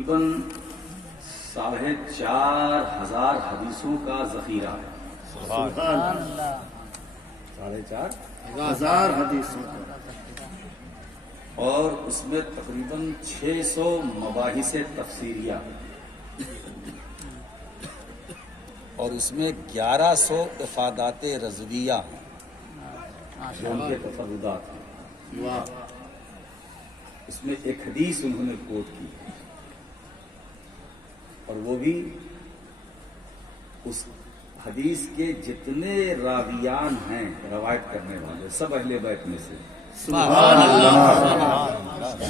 تقریباً 4,500 حدیثوں کا ذخیرہ ہے. سبحان اللہ. 4,500 حدیثوں کا. اور اس میں تقریباً 600 مباحث تفسیریہ اور اس میں 1100 افادات رضویہ جو ان کے تفردات ہیں. اس میں ایک حدیث انہوں نے کوٹ کی اور وہ بھی اس حدیث کے جتنے راویان ہیں روایت کرنے والے سب اہل بیت میں سے. سبحان اللہ.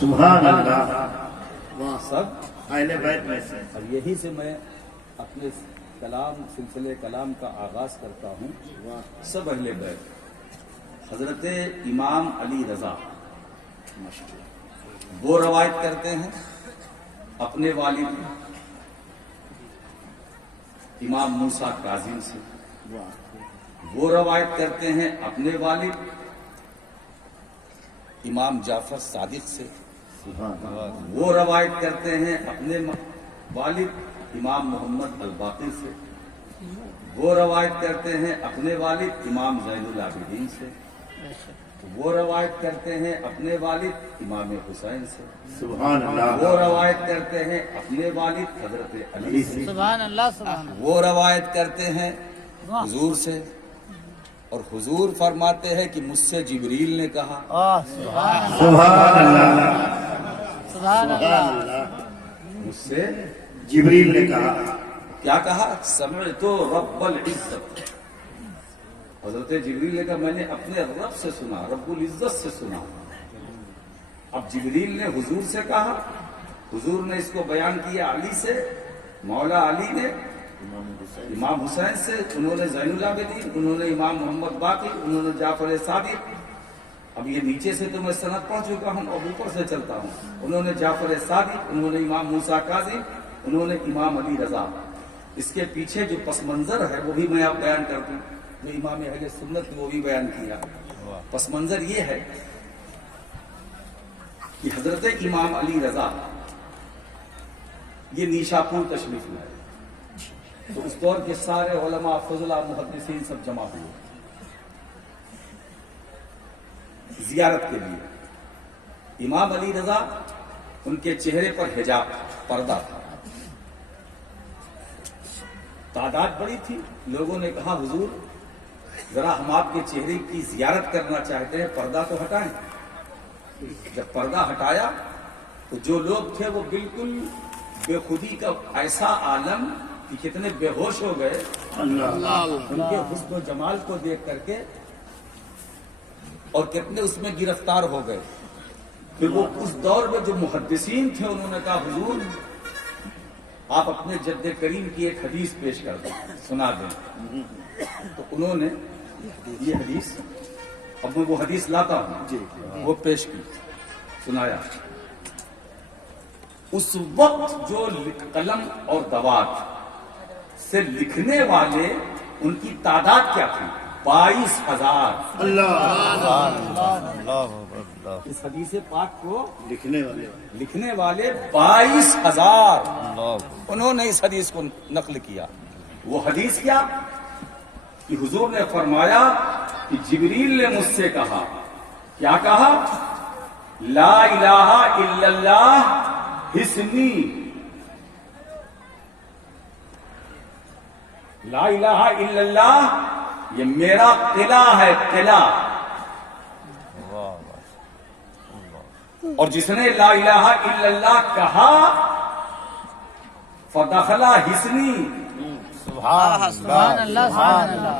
سبحان اللہ. سب اہل بیت میں سے. اور یہی سے میں اپنے سلسلے کلام کا آغاز کرتا ہوں. سب اہل بیت. حضرت امام علی رضا وہ روایت کرتے ہیں اپنے والد امام موسیٰ کاظم سے. وہ روایت کرتے ہیں اپنے والد امام جعفر صادق سے. وہ روایت کرتے ہیں اپنے والد امام محمد الباقر سے. وہ روایت کرتے ہیں اپنے والد امام زین العابدین سے. وہ روایت کرتے ہیں اپنے والد امام حسین سے. سبحان اللہ. وہ روایت کرتے ہیں اپنے والد حضرت علی سے. سبحان اللہ. سبحان اللہ. وہ روایت کرتے ہیں حضور سے اور حضور فرماتے ہیں کہ مجھ سے جبریل نے کہا. سبحان اللہ. سبحان اللہ. سبحان اللہ. مجھ سے جبریل نے کہا. کیا کہا؟ سمعت رب العزت. حضرت جبریل نے کہا میں نے اپنے رب سے سنا, رب العزت سے سنا. اب جبریل نے حضور سے کہا, حضور نے اس کو بیان کیا علی سے, مولا علی نے امام حسین سے, انہوں نے زین العابدین, انہوں نے امام محمد باقر, انہوں نے جعفر صادق. اب یہ نیچے سے تو میں سند پڑھ چکا ہوں, اب اوپر سے چلتا ہوں. انہوں نے جعفر صادق, انہوں نے امام موسیٰ کاظم, انہوں نے امام علی رضا. اس کے پیچھے جو پس منظر ہے وہ بھی میں آپ بیان کر دوں, جو امام اہل سنت نے وہ بھی بیان کیا. پس منظر یہ ہے کہ حضرت امام علی رضا یہ نیشاپور تشریف لائے تو اس دور کے سارے علماء, فضلاء, محدثین سب جمع ہوئے زیارت کے لیے. امام علی رضا ان کے چہرے پر حجاب پردہ تھا. تعداد بڑی تھی. لوگوں نے کہا حضور ذرا ہم آپ کے چہرے کی زیارت کرنا چاہتے ہیں, پردہ تو ہٹائیں. جب پردہ ہٹایا تو جو لوگ تھے وہ بالکل بے خودی کا ایسا عالم کہ کتنے بے ہوش ہو گئے ان کے حسن و جمال کو دیکھ کر کے, اور کتنے اس میں گرفتار ہو گئے. پھر وہ اس دور میں جو محدثین تھے انہوں نے کہا حضور آپ اپنے جد کریم کی ایک حدیث پیش کر دیں, سنا دیں. تو انہوں نے یہ حدیث, اب میں وہ حدیث لاتا ہوں, وہ پیش کی, سنایا. اس وقت جو قلم اور دوات سے لکھنے والے ان کی تعداد کیا تھی؟ 22,000. اس حدیث پاک کو لکھنے والے 22,000 انہوں نے اس حدیث کو نقل کیا. وہ حدیث کیا کہ حضور نے فرمایا کہ جبریل نے مجھ سے کہا, کیا کہا؟ لا الہ الا اللہ حسنی. لا الہ الا اللہ یہ میرا قلعہ ہے, قلعہ. اور جس نے لا الہ الا اللہ کہا فدخل حسنی. سبحان اللہ. سبحان اللہ.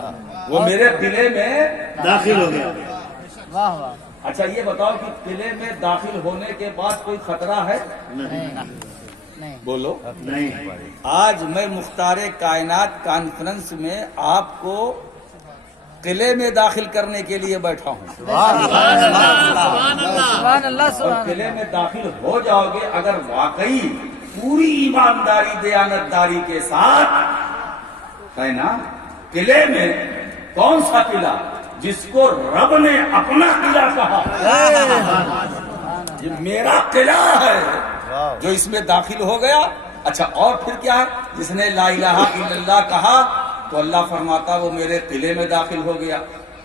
وہ میرے قلعے میں داخل ہو گیا. واہ واہ. اچھا یہ بتاؤ کہ قلعے میں داخل ہونے کے بعد کوئی خطرہ ہے؟ نہیں. بولو. نہیں. آج میں مختار کائنات کانفرنس میں آپ کو قلعے میں داخل کرنے کے لیے بیٹھا ہوں. سبحان اللہ. اور قلعے میں داخل ہو جاؤ گے اگر واقعی پوری ایمانداری دیانتداری کے ساتھ, ہے نا. قلعے میں کون سا قلعہ جس کو رب نے اپنا قلعہ کہا, یہ میرا قلعہ ہے. جو اس میں داخل ہو گیا. اچھا اور پھر کیا ہے؟ جس نے لا الہ الا اللہ کہا تو اللہ فرماتا وہ میرے قلعے میں داخل ہو گیا,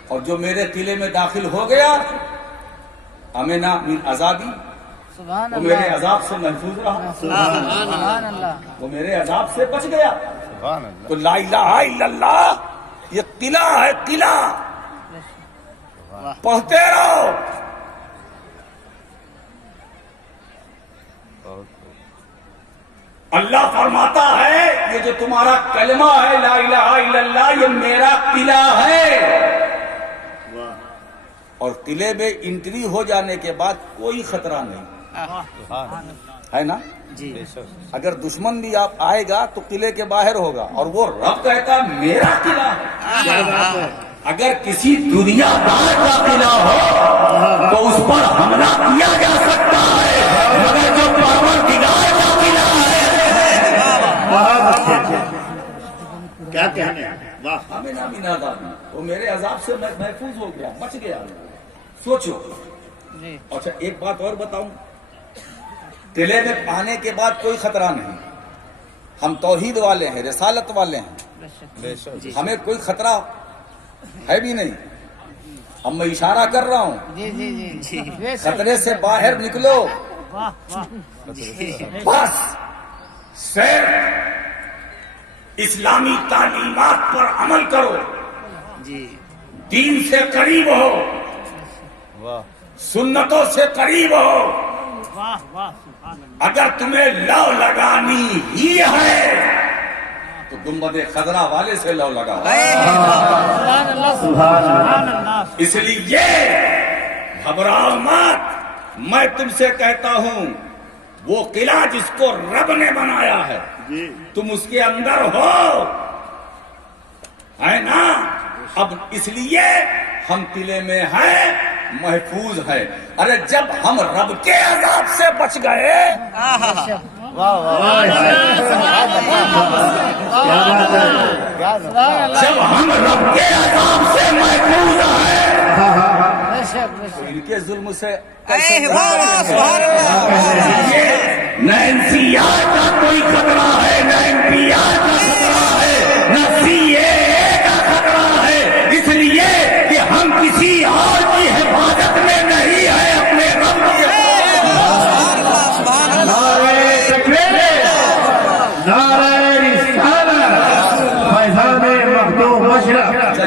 اور جو میرے قلعے میں داخل ہو گیا امنا من عذابی, سبحان وہ میرے اللہ. عذاب سے محفوظ رہا, سبحان اللہ. وہ میرے عذاب سے بچ گیا. تو لا الہ الا اللہ یہ قلعہ ہے, قلعہ پڑھتے رہو. اللہ فرماتا ہے یہ جو تمہارا کلمہ ہے لا الہ الا اللہ یہ میرا قلعہ ہے, اور قلعے میں انٹری ہو جانے کے بعد کوئی خطرہ نہیں ہے نا جی اگر دشمن بھی آپ آئے گا تو قلعے کے باہر ہوگا, اور وہ رب کہتا ہے میرا قلعہ ہے. اگر کسی دنیا دار کا قلعہ ہو تو اس پر حملہ کیا جا سکتا ہے, مگر جو پروردگار کا قلعہ ہے بہت اچھے. کیا کہنے ہیں, واہ. ہمیں نہ بنا دادی وہ میرے عذاب سے محفوظ ہو گیا, بچ گیا. سوچو. جی اچھا ایک بات اور بتاؤں, قلعے میں آنے کے بعد کوئی خطرہ نہیں. ہم توحید والے ہیں, رسالت والے ہیں, ہمیں کوئی خطرہ ہے بھی نہیں. اب میں اشارہ کر رہا ہوں, جی جی جی جی خطرے سے باہر نکلو, بس صرف اسلامی تعلیمات پر عمل کرو, جی دین سے قریب ہو, سنتوں سے قریب ہو. اگر تمہیں لو لگانی ہی ہے تو گنبد خضرا والے سے لو لگاؤ. سبحان اللہ. سبحان اللہ. اس لیے گھبراؤ مت, میں تم سے کہتا ہوں وہ قلعہ جس کو رب نے بنایا ہے تم اس کے اندر ہو, ہے نا. اب اس لیے ہم قلعے میں ہیں, محفوظ ہے. ارے جب ہم رب کے عذاب سے بچ گئے, واہ واہ. جب ہم رب کے عذاب سے محفوظ ہیں تو ان کے ظلم سے نہ NCR کا کوئی خطرہ ہے, نہ NPR کا خطرہ ہے, نہ CAA کا خطرہ ہے, اس لیے کہ ہم کسی اور کی حفاظت میں نہیں ہے, اپنے رب کی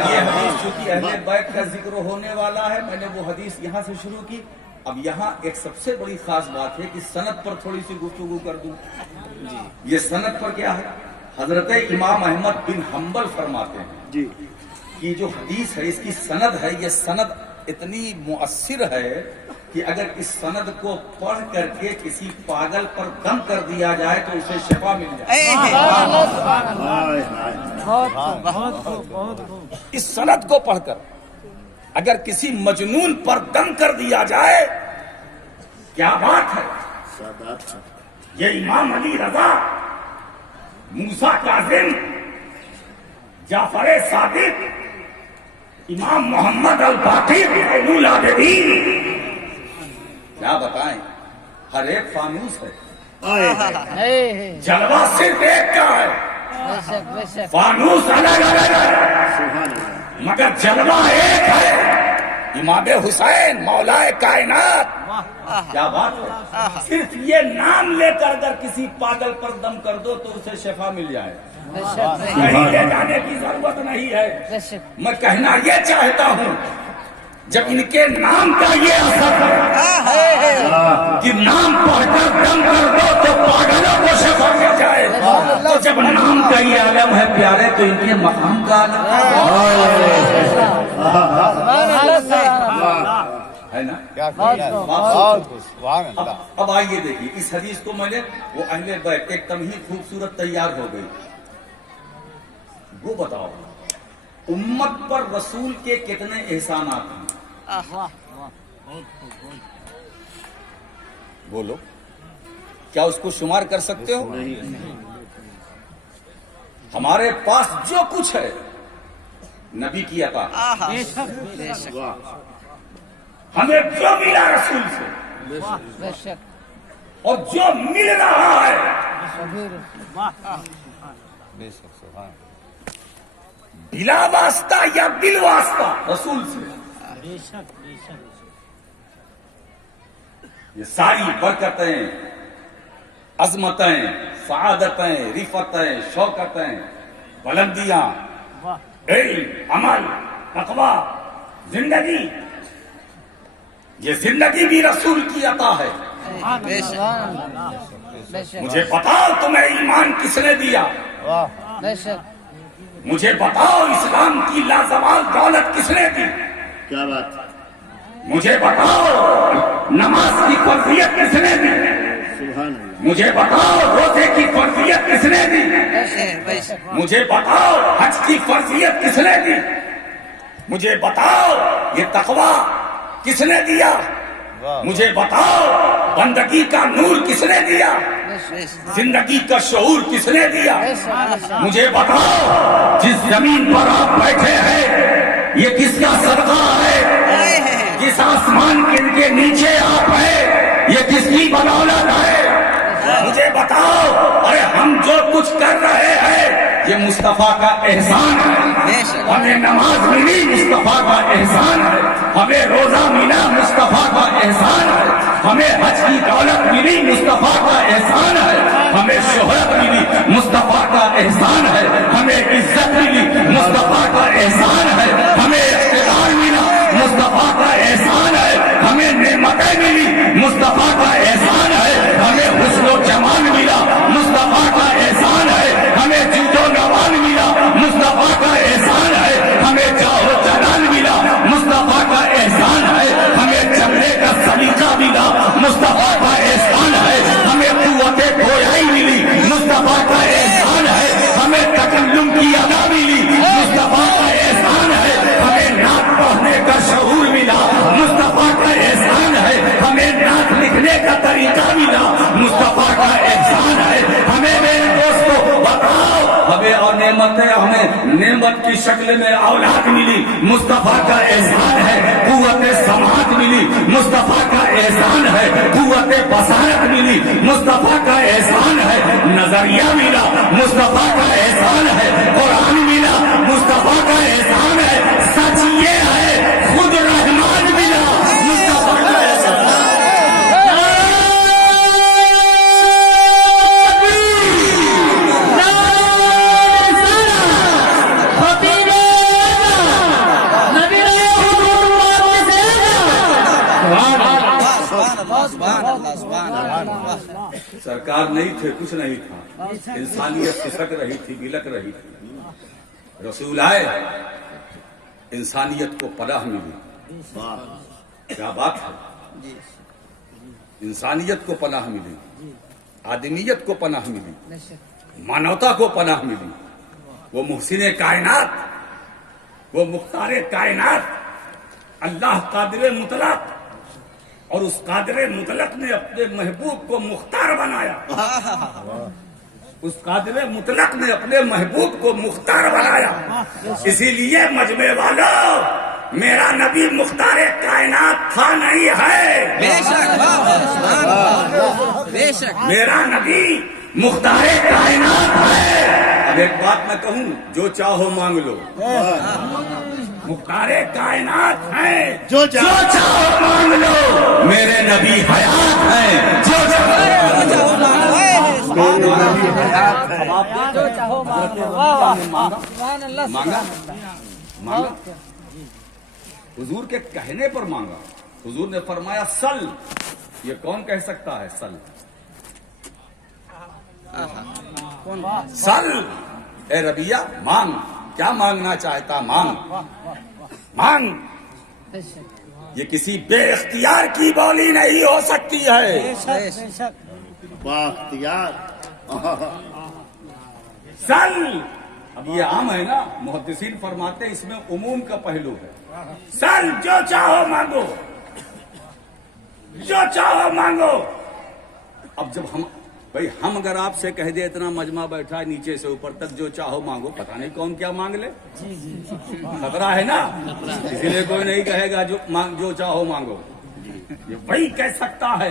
یہ حدیث چونکہ اہل بیت کا ذکر ہونے والا ہے, میں نے وہ حدیث یہاں سے شروع کی. اب یہاں ایک سب سے بڑی خاص بات ہے کہ سند پر تھوڑی سی گفتگو کر دوں. یہ سند پر کیا ہے, حضرت امام احمد بن حنبل فرماتے ہیں کہ جو حدیث ہے اس کی سند ہے, یہ سند اتنی مؤثر ہے کہ اگر اس سند کو پڑھ کر کے کسی پاگل پر دم کر دیا جائے تو اسے شفا مل جائے. اس سند کو پڑھ کر اگر کسی مجنون پر دم کر دیا جائے, کیا بات ہے. یہ امام علی رضا, موسیٰ کاظم, جعفر صادق, امام محمد الباقر زین العابدین, کیا بتائیں, ہر ایک فانوس ہے, جلوہ صرف ایک کا ہے, فانوس الگ الگ ہے مگر جلوہ ایک ہے, امام حسین مولا کائنات. کیا بات ہے, صرف یہ نام لے کر اگر کسی پاگل پر دم کر دو تو اسے شفا مل جائے, کہیں لے جانے کی ضرورت نہیں ہے. میں کہنا یہ چاہتا ہوں جب ان کے نام کا یہ اثر ہے کہ نام پڑھ کر دم کر دو تو پاگلوں کو شفا مل جائے, تو جب نام کا یہ عالم ہے پیارے تو ان کے مقام کا ہے نا. اب آئیے دیکھیے اس حدیث کو میں نے وہ اہل بیت ایک دم ہی خوبصورت تیار ہو گئی. وہ بتاؤ امت پر رسول کے کتنے احسانات ہیں, بولو, کیا اس کو شمار کر سکتے ہو؟ ہمارے پاس جو کچھ ہے نبی کی عطا, ہمیں جو ملا رسول سے, اور جو مل رہا ہے بلا واسطہ یا بل واسطہ رسول سے، یہ ساری برکتیں، عظمتیں، سعادتیں، رفتیں، شوکتیں، بلندیاں، علم، عمل، تقویٰ، زندگی، یہ زندگی بھی رسول کی عطا ہے۔ بے شک بے شک مجھے بتاؤ تمہیں ایمان کس نے دیا؟ بے شک مجھے بتاؤ اسلام کی لازوال دولت کس نے دی؟ کیا بات ہے؟ مجھے بتاؤ نماز کی فرضیت کس نے دی؟ سبحان اللہ۔ مجھے بتاؤ روزے کی فرضیت کس نے دی؟ بے شک مجھے بتاؤ حج کی فرضیت کس نے دی؟ مجھے بتاؤ یہ تقویٰ کس نے دیا؟ مجھے بتاؤ بندگی کا نور کس نے دیا؟ زندگی کا شعور کس نے دیا؟ مجھے بتاؤ جس زمین پر آپ بیٹھے ہیں یہ کس کا صدقہ ہے؟ جس آسمان کے نیچے آپ ہیں یہ کس کی بدولت ہے؟ مجھے بتاؤ ارے ہم جو کچھ کر رہے ہیں یہ مصطفیٰ کا احسان ہے۔ ہمیں نماز ملی مصطفیٰ کا احسان ہے، ہمیں روزہ ملا مصطفیٰ کا احسان ہے، ہمیں حج کی دولت ملی مصطفیٰ کا احسان ہے، ہمیں شہرت ملی مصطفیٰ کا احسان ہے، ہمیں عزت ملی مصطفیٰ کا احسان ہے، ہمیں اقتدار ملا مصطفیٰ کا احسان ہے، ہمیں نعمتیں ملی مصطفیٰ کا احسان ہے، ہمیں حسن و جمال ملا مصطفیٰ کا احسان ہے، ہمیں جود و نوال ملا مصطفیٰ کا احسان ہے، ہمیں جاہ و جلال ملا مصطفیٰ کا احسان ہے، ہمیں چلنے کا سلیقہ ملا مصطفیٰ کا احسان ہے، ہمیں قوت گویائی ملی مصطفیٰ کا احسان ہے، ہمیں تکلم کی ادا ملی مصطفیٰ کا احسان ہے، ہمیں نعت پڑھنے کا شعور ملا مصطفیٰ کا احسان ہے، ہمیں نعت لکھنے کا طریقہ ملا مصطفیٰ کا احسان ہے، ہمیں میرے دوستو بتاؤ ہمیں اور نعمتیں ہمیں نعمت کی شکل میں اولاد ملی مصطفیٰ کا احسان ہے، قوت سماعت ملی مصطفیٰ کا احسان ہے، قوت بصارت ملی مصطفیٰ کا احسان ہے، نظریہ ملا مصطفیٰ کا احسان ہے، قرآن ملا مصطفیٰ کا احسان ہے، سچ یہ ہے خود رحمان ملا مصطفیٰ کا احسان ہے۔ سرکار نہیں تھے کچھ نہیں تھا، انسانیت کھسک رہی تھی بلک رہی تھی، رسول آئے انسانیت کو پناہ ملی۔ کیا بات ہے، انسانیت کو پناہ ملی، آدمیت کو پناہ ملی، مانوتا کو پناہ ملی۔ وہ محسن کائنات، وہ مختار کائنات، اللہ قادر مطلق، اور اس قادر مطلق نے اپنے محبوب کو مختار بنایا۔ اس قادر مطلق نے اپنے محبوب کو مختار بنایا۔ اسی لیے مجمع والوں میرا نبی مختار کائنات تھا نہیں ہے، بے شک بے شک میرا نبی مختار کائنات ہے۔ اب ایک بات میں کہوں، جو چاہو مانگ لو، مختار کائنات ہیں، جو چاہو مانگ لو، میرے نبی حیات ہیں، جو چاہو مانگا مانگا، حضور کے کہنے پر مانگا۔ حضور نے فرمایا سل، یہ کون کہہ سکتا ہے سل؟ سل اے ربیہ مانگ، کیا مانگنا چاہتا مانگ مانگ۔ یہ کسی بے اختیار کی بولی نہیں ہو سکتی ہے۔ باختیار سل، اب یہ عام ہے نا، محدثین فرماتے ہیں اس میں عموم کا پہلو ہے۔ سل، جو چاہو مانگو، جو چاہو مانگو۔ اب جب ہم اگر آپ سے کہہ دے اتنا مجمع بیٹھا ہے نیچے سے اوپر تک جو چاہو مانگو، پتہ نہیں کون کیا مانگ لے، خطرہ ہے نا، اسی لیے کوئی نہیں کہے گا جو چاہو مانگو۔ یہ وہی کہہ سکتا ہے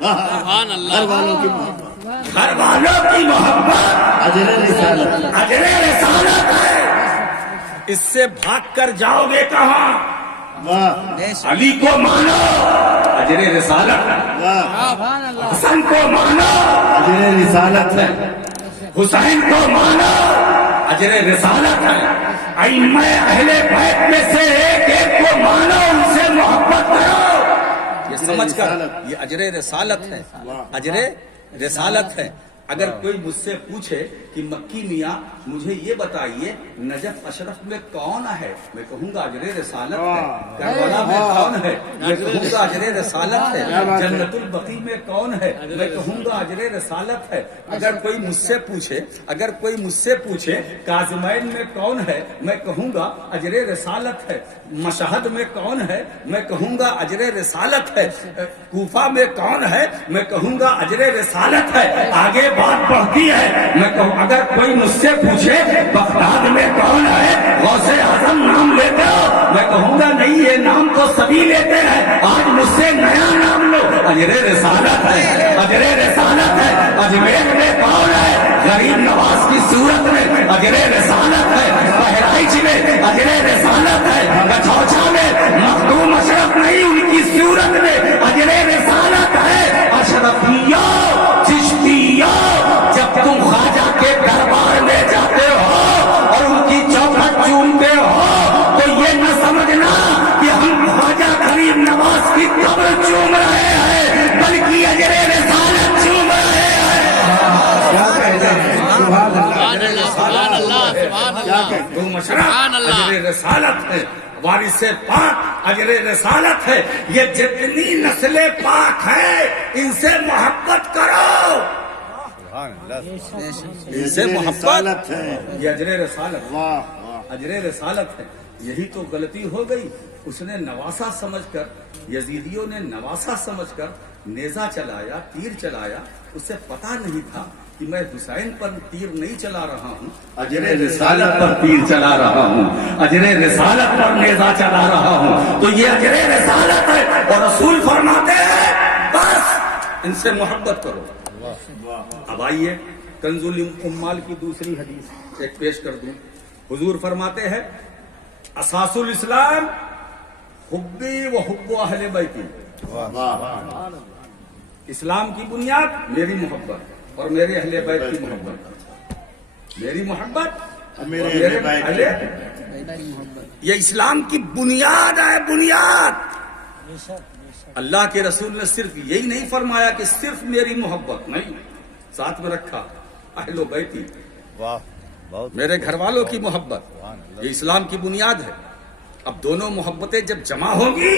سبحان اللہ گھر والوں کی محبت گھر والوں کی محبت اجر رسالت اجر رسالت ہے. اس سے بھاگ کر جاؤ گے کہاں؟ واہ علی کو مانو اجر رسالت ہے. واہ سبحان اللہ حسن کو مانو اجر رسالت ہے حسین کو مانو اجر رسالت ہے. ائمہ اہل بیت میں سے ایک ایک کو مانو ان سے محبت کرو. یہ سمجھ کر یہ اجر رسالت ہے. اجر رسالت ہے. اگر کوئی مجھ سے پوچھے کہ مکی میاں مجھے یہ بتائیے نجف اشرف میں کون ہے، میں کہوں گا اجر رسالت ہے. کربلا میں کون ہے، میں کہوں گا اجر رسالت ہے. جنت البقیع میں کون ہے، میں کہوں گا اجر رسالت ہے. اگر کوئی مجھ سے پوچھے کاظمین میں کون ہے، میں کہوں گا اجر رسالت ہے. مشہد میں کون ہے، میں کہوں گا اجر رسالت ہے. کوفہ میں کون ہے، میں کہوں گا اجر رسالت ہے. آگے بات بڑھتی ہے. میں کہوں اگر کوئی مجھ سے پوچھے بغداد میں کون ہے، غوث اعظم نام لیتے ہو، میں کہوں گا نہیں یہ نام تو سبھی لیتے ہیں، آج مجھ سے نیا نام لو. اجر رسالت ہے. اجر رسالت ہے. اجمیر میں کون ہے، غریب نواز کی صورت میں اجر رسالت ہے. بہرائچ میں اجر رسالت ہے. کچھوچا میں مخدوم اشرف نہیں ان کی صورت میں اجر رسالت ہے. اشرفیہ چشتیہ جب تم خواجہ کے دربار میں جاتے ہو اور ان کی چوکھٹ چومتے ہو تو یہ نہ سمجھنا کہ ہم خواجہ غریب نواز کی قبر چوم رہے ہیں بلکہ اجر رسالت چوم رہے ہیں. کیا کہتے ہیں سبحان اللہ سبحان اللہ سبحان اللہ تم اشرف اجر رسالت ہے. وارث پاک اجر رسالت ہے. یہ جتنی نسل پاک ہیں ان سے محبت کرو. ان سے محبت رسالت ہے. یہ اجر رسالت. واہ واہ اجر رسالت ہے. یہی تو غلطی ہو گئی. اس نے نواسا سمجھ کر یزیدیوں نے نواسا سمجھ کر نیزہ چلایا، تیر چلایا. اسے پتا نہیں تھا کہ میں حسین پر تیر نہیں چلا رہا ہوں، اجر رسالت پر تیر چلا رہا ہوں، اجر رسالت پر نیزہ چلا رہا ہوں. تو یہ اجر رسالت ہے. اور رسول فرماتے ہیں بس ان سے محبت کرو. اب آئیے کنز الامال کی دوسری حدیث ایک پیش کر دوں. حضور فرماتے ہیں اساس الاسلام حبی و حب اہل بیتی. اسلام کی بنیاد میری محبت اور میرے اہل بیت کی محبت. میری محبت اور میرے اہل بیت کی محبت یہ اسلام کی بنیاد ہے. بنیاد. اللہ کے رسول نے صرف یہی نہیں فرمایا کہ صرف میری محبت نہیں، ساتھ میں رکھا اہل بیتی، میرے گھر والوں کی محبت. یہ اسلام کی بنیاد ہے. اب دونوں محبتیں جب جمع ہوگی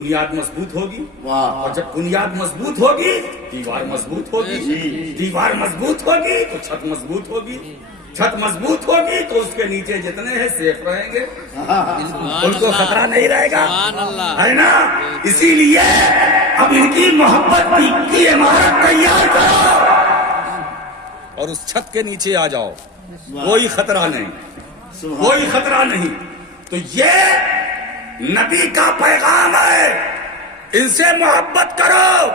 بنیاد مضبوط ہوگی. واہ اور جب بنیاد مضبوط ہوگی دیوار مضبوط ہوگی. دیوار مضبوط ہوگی تو چھت مضبوط ہوگی. چھت مضبوط ہوگی تو اس کے نیچے جتنے ہیں سیف رہیں گے، ان کو خطرہ نہیں رہے گا. سبحان اللہ ہے نا. اسی لیے اب ان کی محبت کی عمارت تیار کرو اور اس چھت کے نیچے آ جاؤ. کوئی خطرہ نہیں، کوئی خطرہ نہیں. تو یہ نبی کا پیغام ہے. ان سے محبت کرو.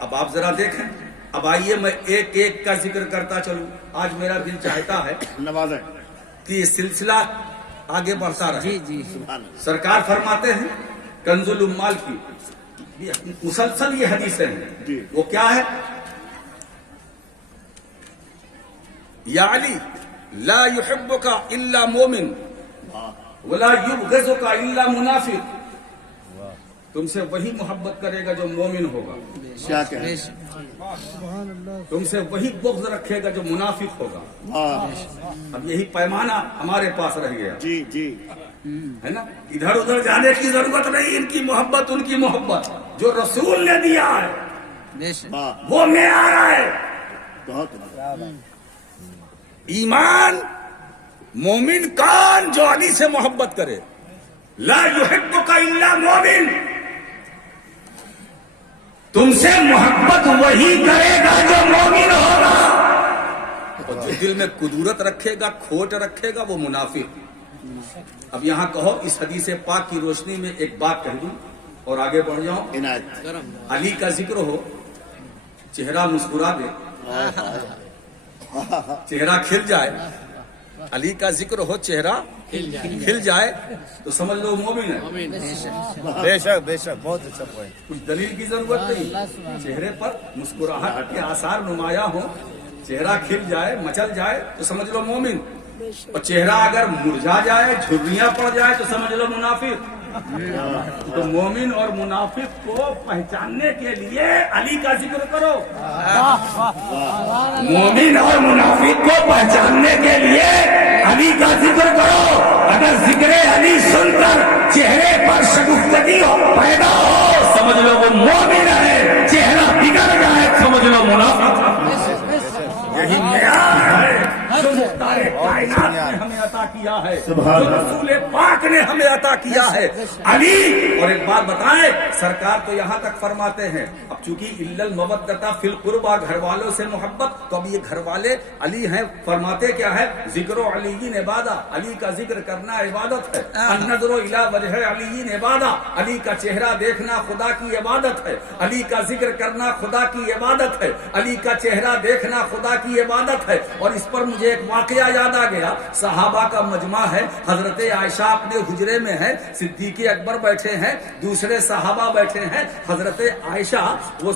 اب آپ ذرا دیکھیں. اب آئیے میں ایک ایک کا ذکر کرتا چلوں. آج میرا دل چاہتا ہے نوازیں کہ یہ سلسلہ آگے بڑھتا رہے. جی جی سبحان سرکار فرماتے ہیں کنز الامال کی مسلسل یہ حدیثیں ہیں. جی. وہ کیا ہے؟ یا علی لا يحبك الا مومن ولا يبغضك الا منافق. تم سے وہی محبت کرے گا جو مومن ہوگا، کیا کہیں تم سے وہی بغض رکھے گا جو منافق ہوگا. واہ اب یہی پیمانہ ہمارے پاس رہ گیا جی جی ہے نا. ادھر ادھر جانے کی ضرورت نہیں. ان کی محبت ان کی محبت جو رسول نے دیا ہے بے شک واہ وہ معیار ہے. بہت ایمان مومن کون جو علی سے محبت کرے. لا يحبك الا مومن. تم سے محبت وہی کرے گا جو مومن ہوگا. اور جو دل میں قدورت رکھے گا، کھوٹ رکھے گا، وہ منافق. اب یہاں کہو اس حدیث پاک کی روشنی میں ایک بات کہہ دوں. اور آگے بڑھ جاؤں. عنایت. علی کا ذکر ہو, چہرہ مسکرا دے, چہرہ کھل جائے. علی کا ذکر ہو, چہرہ کھل جائے تو سمجھ لو مومن ہے. آمین. بے شک. بے شک بے شک, بہت اچھا پوائنٹ. کچھ دلیل کی ضرورت نہیں, چہرے پر مسکراہٹ کے آثار نمایاں ہو, چہرہ کھل جائے, مچل جائے تو سمجھ لو مومن. اور چہرہ اگر مرجھا جائے, جھریاں پڑ جائے تو سمجھ لو منافق. تو مومن اور منافق کو پہچاننے کے لیے علی کا ذکر کرو. مومن اور منافق کو پہچاننے کے لیے علی کا ذکر کرو. اگر ذکر علی سن کر چہرے پر شگفتگی پیدا ہو سمجھ لو وہ مومن ہے, چہرہ بگڑ جائے سمجھ لو منافق. یہی معیار ہے جو مختار کائنات نے ہمیں عطا کیا ہے, جو رسول پاک نے ہمیں عطا کیا ہے. علی. اور ایک بات بتائیں, سرکار تو یہاں تک فرماتے ہیں, اب چونکہ الا المودۃ فی القربى, گھر والوں سے محبت, تو اب یہ گھر والے علی ہیں. فرماتے کیا ہے, ذکر علی عبادہ, علی کا ذکر کرنا عبادت ہے. النظر الی وجہ علی عبادہ, علی کا چہرہ دیکھنا خدا کی عبادت ہے. علی کا ذکر کرنا خدا کی عبادت ہے. علی کا چہرہ دیکھنا خدا کی عبادت ہے. اور اس پر مجھے ایک واقعہ یاد آ گیا. صحابہ کا مجمع ہے, حضرت عائشہ اپنے حجرے میں ہے, صدیق اکبر بیٹھے ہیں, دوسرے صحابہ بیٹھے ہیں. حضرت عائشہ وہ